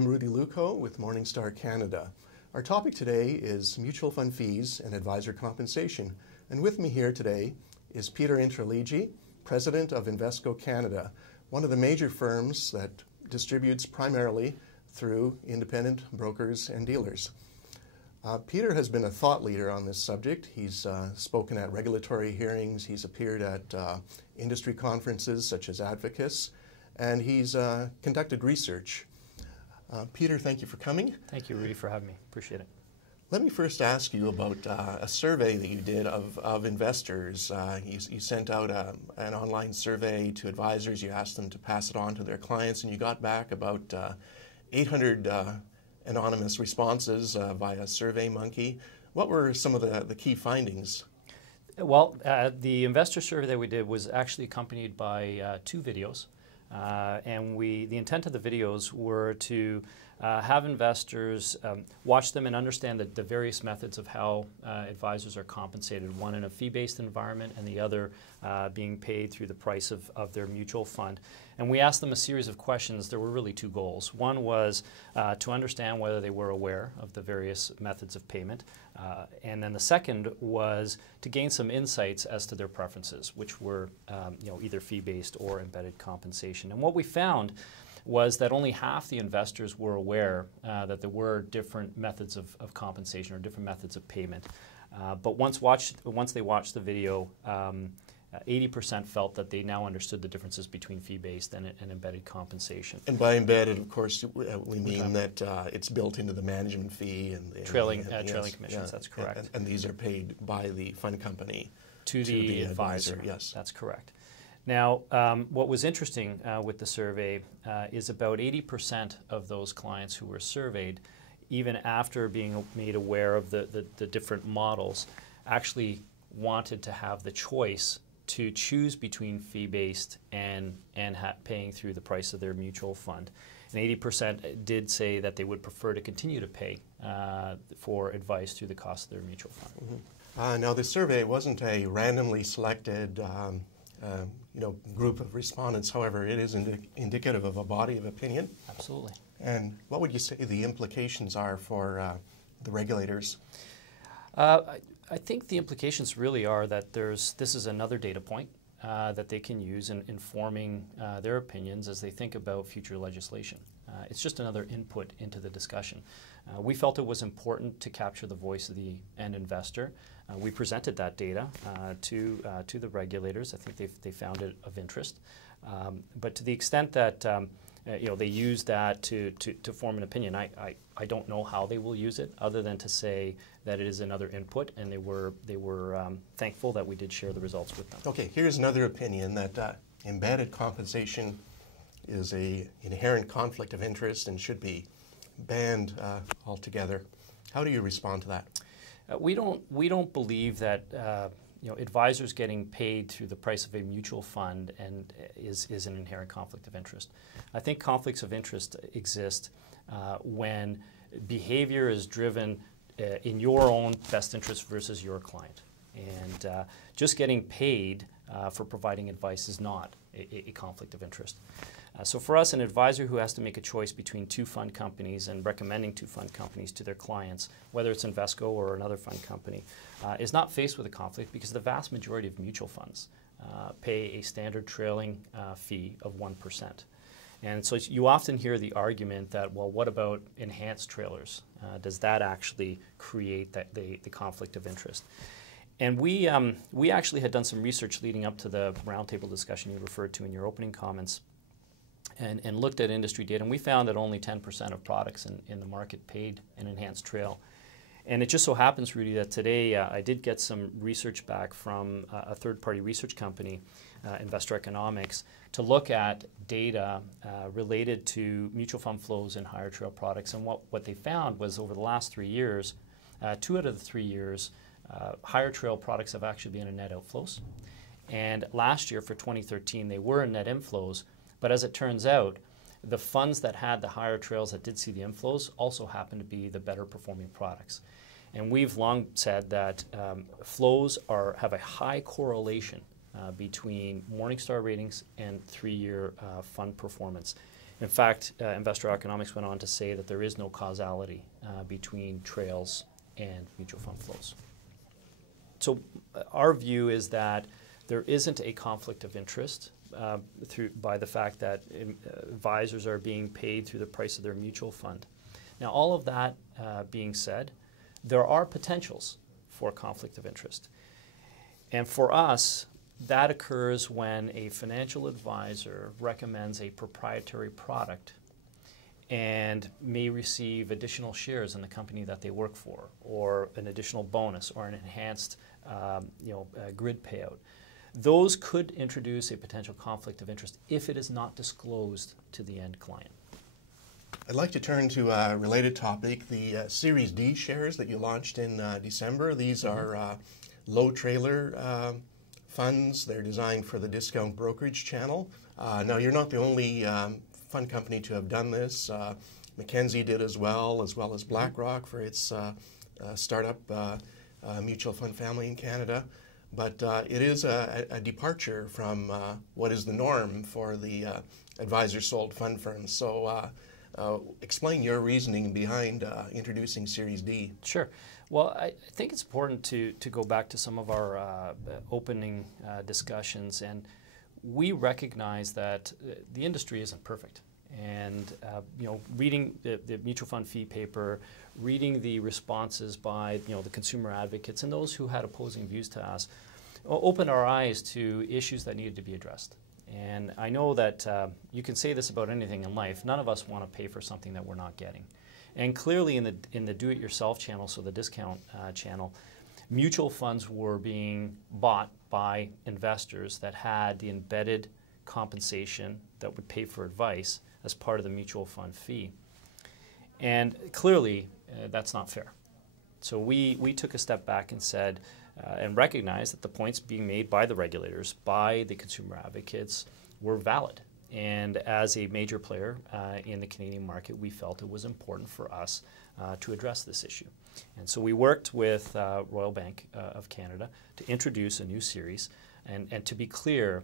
I'm Rudy Luco with Morningstar Canada. Our topic today is mutual fund fees and advisor compensation. And with me here today is Peter Intraligi, President of Invesco Canada, one of the major firms that distributes primarily through independent brokers and dealers. Peter has been a thought leader on this subject. He's spoken at regulatory hearings, he's appeared at industry conferences such as Advocates, and he's conducted research. Peter, thank you for coming. Thank you, Rudy, for having me. Appreciate it. Let me first ask you about a survey that you did of investors. You sent out an online survey to advisors. You asked them to pass it on to their clients, and you got back about 800 anonymous responses via SurveyMonkey. What were some of the key findings? Well, the investor survey that we did was actually accompanied by 2 videos. And the intent of the videos were to have investors watch them and understand the various methods of how advisors are compensated, one in a fee-based environment and the other being paid through the price of their mutual fund. And we asked them a series of questions. There were really 2 goals. One was to understand whether they were aware of the various methods of payment. And then the second was to gain some insights as to their preferences, which were either fee-based or embedded compensation. And what we found was that only half the investors were aware that there were different methods of compensation or different methods of payment. But once they watched the video, 80% felt that they now understood the differences between fee-based and embedded compensation. And by embedded, of course, we mean that it's built into the management fee and trailing commissions. Yeah, that's correct. And these are paid by the fund company to the advisor. Yes, that's correct. Now, what was interesting with the survey is about 80% of those clients who were surveyed, even after being made aware of the different models, actually wanted to have the choice to choose between fee-based and paying through the price of their mutual fund. And 80% did say that they would prefer to continue to pay for advice through the cost of their mutual fund. Mm-hmm. Now, the survey wasn't a randomly selected group of respondents. However, it is indicative of a body of opinion. Absolutely. And what would you say the implications are for the regulators? I think the implications really are that this is another data point that they can use in informing their opinions as they think about future legislation. It's just another input into the discussion. We felt it was important to capture the voice of the end investor. We presented that data to the regulators. I think they found it of interest. But to the extent that they use that to form an opinion, I don't know how they will use it, other than to say that it is another input, and they were thankful that we did share the results with them. Okay, here's another opinion that embedded compensation is an inherent conflict of interest and should be banned altogether. How do you respond to that? We don't believe that advisors getting paid through the price of a mutual fund is an inherent conflict of interest. I think conflicts of interest exist when behavior is driven in your own best interest versus your client. And just getting paid for providing advice is not a conflict of interest. So for us, an advisor who has to make a choice between 2 fund companies and recommending 2 fund companies to their clients, whether it's Invesco or another fund company, is not faced with a conflict because the vast majority of mutual funds pay a standard trailing fee of 1%. And so you often hear the argument that, well, what about enhanced trailers? Does that actually create the conflict of interest? And we actually had done some research leading up to the roundtable discussion you referred to in your opening comments, and looked at industry data, and we found that only 10% of products in the market paid an enhanced trail. And it just so happens, Rudy, that today I did get some research back from a third-party research company, Investor Economics, to look at data related to mutual fund flows in higher trail products. And what they found was over the last 3 years, 2 out of the 3 years, higher trail products have actually been in net outflows. And last year, for 2013, they were in net inflows. But as it turns out, the funds that had the higher trails that did see the inflows also happened to be the better performing products. And we've long said that flows have a high correlation between Morningstar ratings and 3-year fund performance. In fact, Investor Economics went on to say that there is no causality between trails and mutual fund flows. So our view is that there isn't a conflict of interest by the fact that advisors are being paid through the price of their mutual fund. Now, all of that being said, there are potentials for conflict of interest. And for us, that occurs when a financial advisor recommends a proprietary product and may receive additional shares in the company that they work for, or an additional bonus, or an enhanced grid payout. Those could introduce a potential conflict of interest if it is not disclosed to the end client. I'd like to turn to a related topic, the Series D shares that you launched in December. These are low trailer funds. They're designed for the discount brokerage channel. Now, you're not the only fund company to have done this. Mackenzie did as well as BlackRock for its startup mutual fund family in Canada. But it is a departure from what is the norm for the advisor-sold fund firms. So explain your reasoning behind introducing Series D. Sure. Well, I think it's important to go back to some of our opening discussions, and we recognize that the industry isn't perfect. And reading the mutual fund fee paper, reading the responses by the consumer advocates and those who had opposing views to us, opened our eyes to issues that needed to be addressed. And I know that you can say this about anything in life. None of us want to pay for something that we're not getting. And clearly in the do-it-yourself channel, so the discount channel, mutual funds were being bought by investors that had the embedded compensation that would pay for advice as part of the mutual fund fee. And clearly that's not fair. So we took a step back and said, and recognized that the points being made by the regulators, by the consumer advocates, were valid. And as a major player in the Canadian market, we felt it was important for us to address this issue. And so we worked with Royal Bank of Canada to introduce a new series. And to be clear,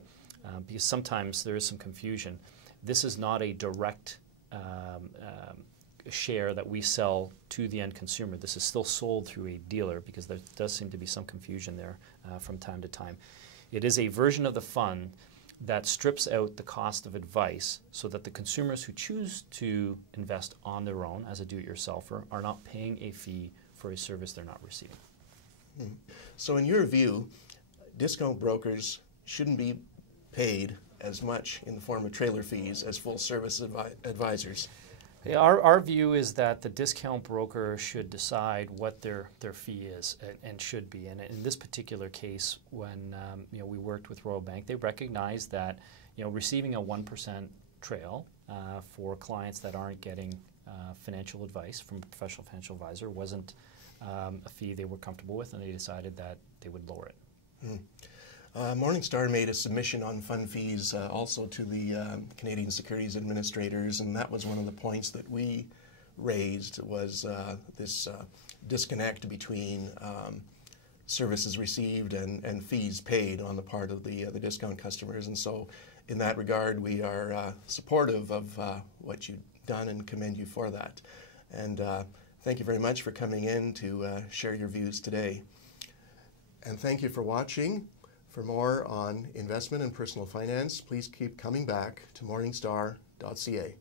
because sometimes there is some confusion, this is not a direct share that we sell to the end consumer. This is still sold through a dealer, because there does seem to be some confusion there from time to time. It is a version of the fund that strips out the cost of advice so that the consumers who choose to invest on their own as a do-it-yourselfer are not paying a fee for a service they're not receiving. So in your view, discount brokers shouldn't be paid as much in the form of trailer fees as full-service advisors? Our view is that the discount broker should decide what their fee is and should be. And in this particular case, when we worked with Royal Bank, they recognized that receiving a 1% trail for clients that aren't getting financial advice from a professional financial advisor wasn't a fee they were comfortable with, and they decided that they would lower it. Morningstar made a submission on fund fees also to the Canadian Securities Administrators, and that was one of the points that we raised, was this disconnect between services received and fees paid on the part of the discount customers. And so in that regard, we are supportive of what you've done and commend you for that. And thank you very much for coming in to share your views today. And thank you for watching. For more on investment and personal finance, please keep coming back to morningstar.ca.